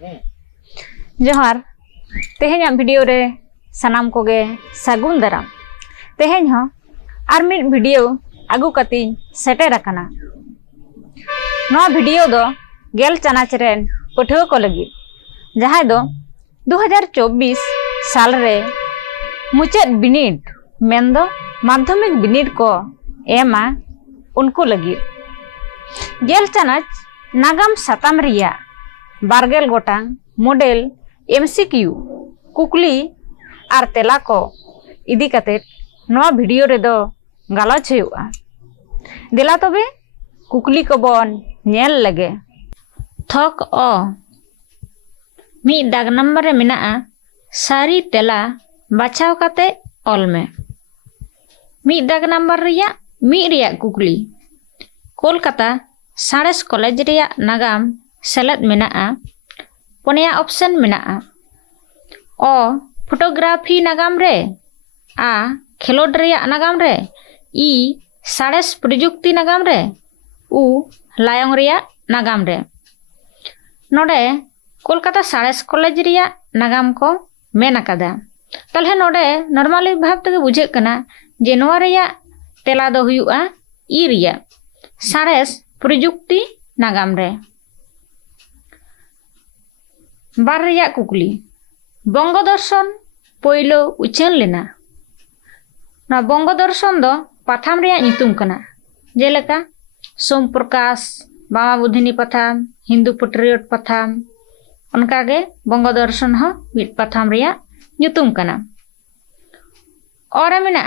जोहार तेहें वीडियो रे सनाम कोगे सगुन दाराम तेहें हो आर मिड वीडियो आगु कती सेटेर अकना नवा वीडियो दो गेल चानाच रेन पठुआ को लगी जहां दो 2024 साल रे मुचाद बिनिड मेंदो माध्यमिक बिनिड को एमा उनको लगी गेल चानाच नागाम साताम रिया बारगेल गोटांग मॉडल MCQ कुकली आर तेला को इदी कते नवा वीडियो रे दो गालोच हुआ दिला तबे कुकली को बन नेल लगे थक ओ मी दाग नंबर रे मिना सारी तेला बाछाव कते ऑल में मी दाग नंबर रिया मी रिया कुकली कोलकाता साड़ेस कॉलेज रिया नागाम सेलेद मिना पुनिया ऑप्शन मिना ओ फोटोग्राफी नागाम रे आ खेलोड रिया नागाम रे ई साड़ेस प्रजुक्ति नागाम रे उ लायंग रिया नागाम रे नोडे कोलकाता साड़ेस कॉलेज रिया नागाम को मेन अकादा तलहे नोडे नॉर्मली भाव तक बुझे कना जे नोवा रिया तेला दो हुयुआ ई रिया साड़ेस प्रजुक्ति नागाम रे बार रिया कुकली बंगदर्शन पोइलो उचन लेना ना बंगदर्शन दो पाथाम रिया नितुम कना जेलेका सोम प्रकाश बामा बुधिनी पथाम हिंदू पेट्रियट पथाम उनकागे बंगदर्शन हो मिट पथाम रिया नितुम कना और मिना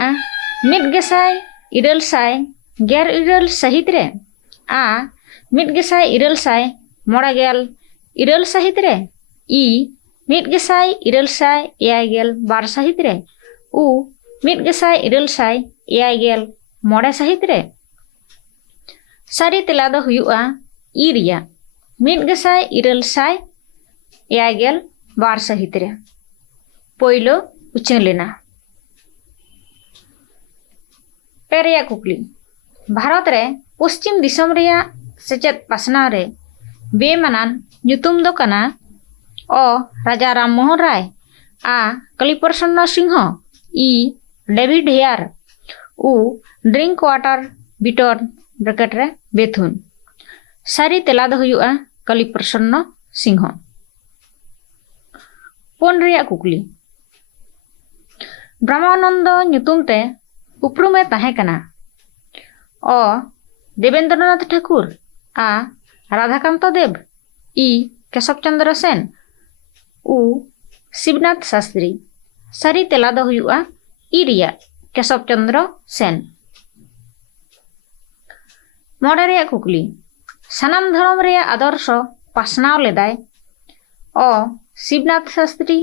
मिट गेसाय इरल साय गेर इरल सहित रे आ मिट गेसाय इरल साय मोड़ा गेल इरल सहित रे ई मिट गेसाय इरल साय एआई गेल बार सहित रे उ मिट गेसाय इरल साय एआई गेल मोड़े सहित रे सारी तेला दो हुयुआ ई रिया मिट गेसाय इरल साय एआई गेल बार सहित रे पोइलो उचन लेना पेरिया कुकली भारत रे पश्चिम दिसम रिया सेचेत पासना रे बेमानान ᱧᱩᱛᱩᱢ दो कना ओ राजा राम मोहन राय आ कलिप्रसन्न सिंह ई डेविड हेयर उ ड्रिंक वाटर बिटर ब्रैकेट रे बेथुन सारी तेला दो हुयुआ कलिप्रसन्न सिंह पोन रिया कुकली ब्रह्मानंद ᱧᱩᱛᱩᱢ ते उपरुमे ताहे कना ओ देवेंद्रनाथ ठाकुर आ राधाकांत देव ई केशव चंद्र सेन उ शिवनाथ शास्त्री सारी तेला दो हुयुआ ई रिया केशव चंद्र सेन मोड़े रिया कुकली सनाम धर्म रिया आदर्श पासनाव लेदाय ओ शिवनाथ शास्त्री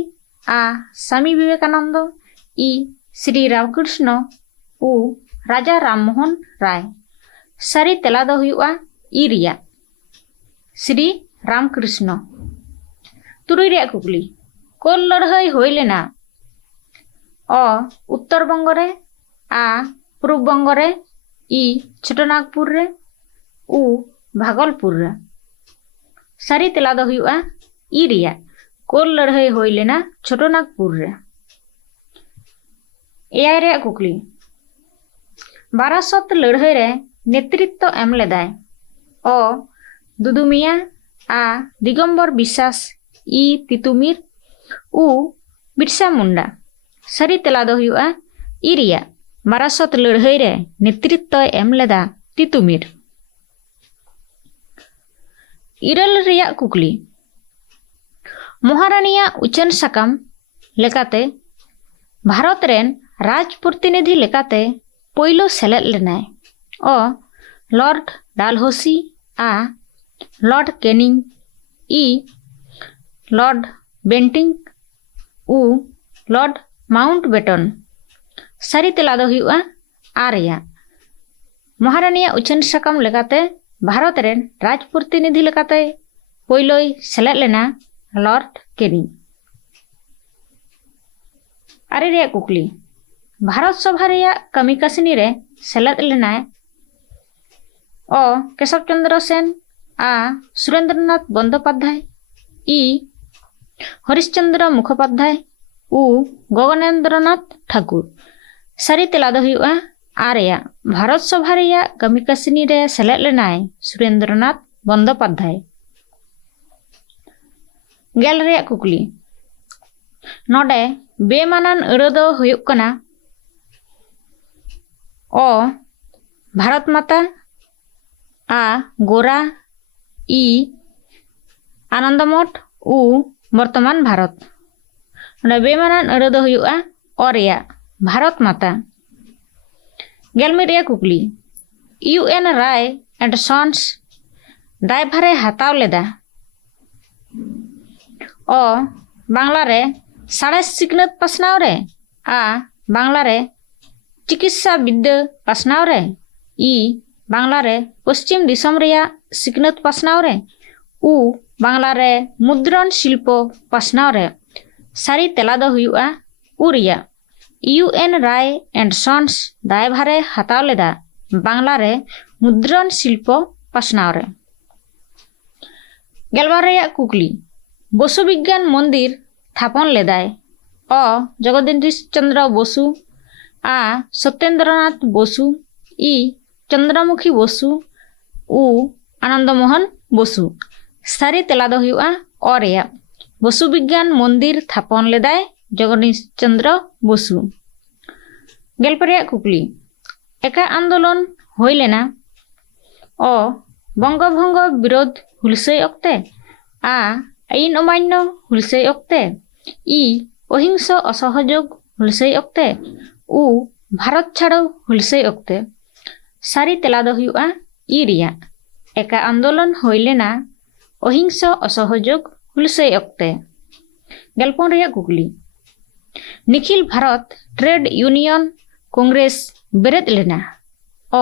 आ स्वामी विवेकानंद ई श्री रामकृष्ण उ राजा राम मोहन राय सारी तेला दो हुयुआ ई रिया श्री रामकृष्ण तुरुई रिया कुकली कोल लड़ाई होई लेना ओ उत्तर बंग रे आ पूर्व बंग रे ई छोटनागपुर रे उ भागलपुर रे सारी तेला दो हुयुआ ई रिया कोल लड़ाई होई लेना छोटनागपुर रे एआई रिया कुकली बारासत लड़ाई रे नेतृत्व एम लेदाय ओ दुदुमिया आ दिगंबर विश्वास ई तितुमिर उ बिरसा मुंडा सारी तेला दो हुयुआ ई रिया बारासत लड़ाई रे नेतृत्व एम लेदा तितुमिर इरल रिया कुकली महारानिया उचन सकाम लेकाते भारत रेन राज प्रतिनिधि लेकाते पोइलो सेलेद लेनाय ओ लॉर्ड डालहौसी आ लॉर्ड कैनिंग ई लॉर्ड बेंटिंग उ लॉर्ड माउंटबेटन सारी तेला दो हुयुआ आरिया महारानिया उचन सकाम लेकाते भारत रेन राज प्रतिनिधि लेकाते पोइलोय सेलेद लेना लॉर्ड कैनिंग आरे रिया कुकली भारत सभा रिया कमी कासनी रे सेलेद लेनाय ओ केशव चंद्र सेन आ सुरेंद्रनाथ बंदोपाध्याय ई हरिश्चंद्र मुखोपाध्याय उ गगनेंद्रनाथ ठाकुर। सारी तेला दो हुआ आरेया भारत सभा रेया कमी कासनी रे सेलेद लेनाय सुरेंद्रनाथ बंदोपाध्याय। गेल रेया कुकली नोडे बेमानान अड़ो दो हुयुक कना ओ भारत माता आ गोरा ई आनंदमठ उ वर्तमान भारत। बेमानान अड़ो दो हुयुआ ओ रेया भारत माता। गेलमिट रेया कुकली UN राय एंड सन्स दायभारे हाताव लेदा ओ बांग्ला रे साड़े सिकनत पासनाव रे आ बांग्ला रे चिकित्सा विद्या पासनाव रे ई बांग्ला रे पश्चिम दिसम रेया सिकनत पासनाव रे उ बांग्ला रे मुद्रण शिल्प पासनाव रे। सारी तेला दो हुयुआ उ रेया UN राय एंड सन्स दायभारे हाताव लेदा बांग्ला रे मुद्रण शिल्प पासनाव रे। गेलबार रेया कुकली बसु विज्ञान मंदिर थापन लेदाय ओ जगदीश चंद्र बसु आ सत्येंद्रनाथ बसु ई चंद्रमुखी बसु उ आनंद मोहन बसु। सारी तेला दो हुयुआ ओ रेया बसु विज्ञान मंदिर थापन लेदाय जगदीश चंद्र बसु। गेलपरेया कुकली एका आंदोलन होय लेना ओ बंगभंग विरोध हुलसै अक्ते आ आईन अमान्य हुलसै अक्ते ई अहिंसा असहयोग हुलसै अक्ते उ भारत छाड़ो हुलसै अक्ते। सारी तेला दो हुयुआ ई रेया एका आंदोलन होय लेना अहिंसा असहयोग हुलसै अक्ते। गेलपन रेया कुकली निखिल भारत ट्रेड यूनियन कांग्रेस बेरेद लेना ओ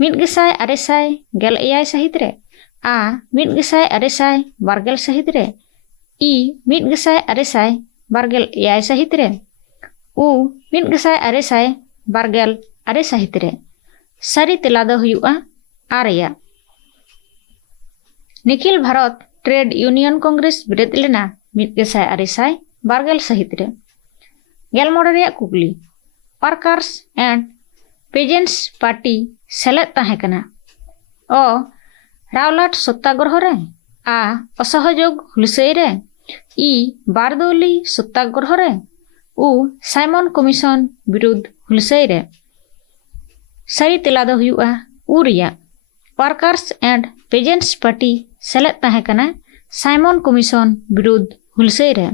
1948 साहित रे आ 1948 साहित रे ई 1948 साहित रे उ 1948 साहित रे। सारी तेला दो हुयुआ आरेया निखिल भारत ट्रेड यूनियन कांग्रेस बेरेद लेना 1948 साहित रे। गेलमोड़े रेया कुकली वर्कर्स एंड पेजेंट्स पार्टी सेलेद ताहे कना ओ रावलाट सत्याग्रह रे आ असहयोग हुलसै रे ई बारदौली सत्याग्रह रे उ साइमन कमीशन विरुद्ध हुलसै रे। सारी तेला दो हुयुआ उ रेया वर्कर्स एंड पेजेंट्स पार्टी सेलेद ताहे कना साइमन कमीशन विरुद्ध हुलसै रे।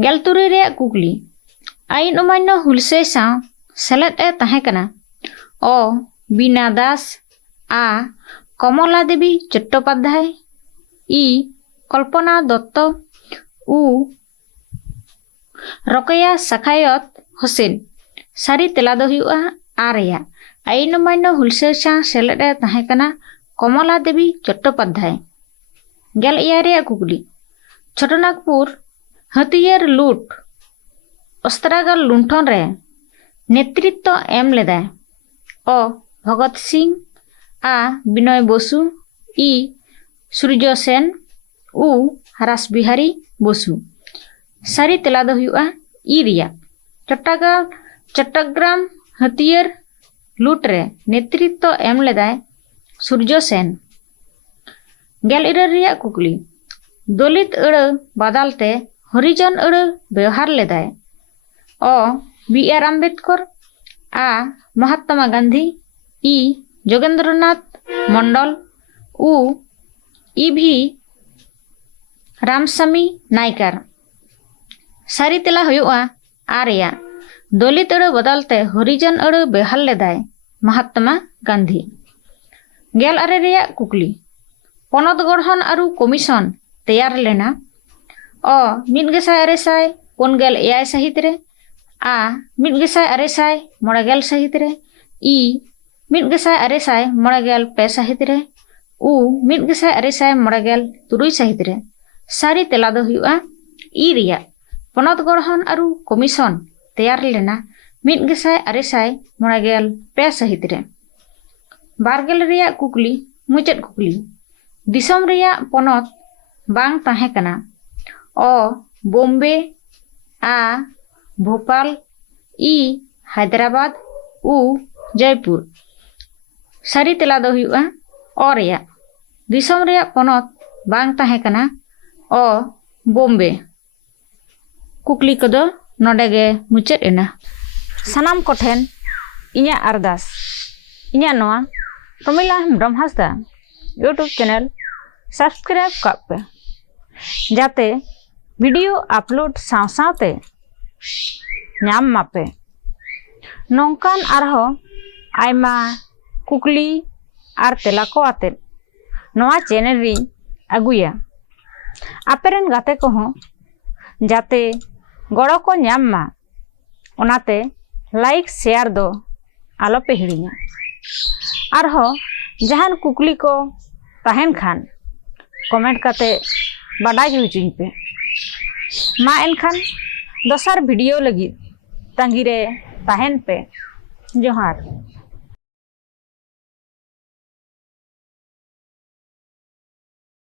गेलतुरे रेया कुकली आईन अमान्य हुलसै साव सेलेद ए ताहे कना ओ बीना दास आ कमला देवी चट्टोपाध्याय ई कल्पना दत्त उ रकया सखायत हुसैन। सारी तेला दो हुयुआ आरेया आईन अमान्य हुलसै साव सेलेद ए ताहे कना कमला देवी चट्टोपाध्याय। गेल इया रेया कुकली छोटनागपुर हथियार लूट अस्त्रागार लुंठन रे नेतृत्व एम लेदाय ओ भगत सिंह आ विनय बसु ई सूर्य सेन उ रास बिहारी बसु। सारी तेला दो हुयुआ ई रेया चट्टग्राम हथियार लूट रे नेतृत्व एम लेदाय सूर्य सेन। गेल इरल रेया कुकली दलित अड़ बदलते हरिजन अड़ व्यवहार लेदाय ओ BR अम्बेडकर आ महात्मा गांधी ई जोगेंद्रनाथ मंडल उ EV रामस्वामी नायकर। सारी तेला हुयुआ आरेया दलित अड़ बदलते हरिजन अड़ व्यवहार लेदाय महात्मा गांधी। गेल आरे रेया कुकली पनत गढ़न आरु कमीशन तैयार लेना ओ 1947 साहित रे आ 1949 साहित रे ई 1949 साहित रे उ 1997 साहित रे। सारी तेला दो हुयुआ ई रेया पनत गढ़न आरु कमीशन तैयार लेना 1997 साहित रे। बारगेल रेया कुकली मुचाद कुकली दिसम रेया पनत बांग ताहे कना ओ बॉम्बे आ भोपाल ई हैदराबाद उ जयपुर। सारी तेला दो हुआ ओ रेया दिसम रेया पोनोत बांग ताहे कना ओ बॉम्बे। कुकली कदो नोडेगे मुचाद एना। सानाम कोठेन इन्या अरदास इन्या नोआ Pramila Hembram Hansda YouTube channel subscribe काप पे जाते वीडियो अपलोड साव सावते नाम मापे। नौकान आरहो आयमा कुकली आर तेला को आते नोआ चैनल री अगुया। आपेरन गाते को हो जाते गड़ो को नाम मा ओनाते लाइक शेयर दो आलो पे हिड़िया। आरहो जहान कुकली को ताहेन खान कमेंट काते बाडाय हुचुኝ पे। मा एनखान दोसर वीडियो लगी तंगीरे ताहेन पे। जोहार।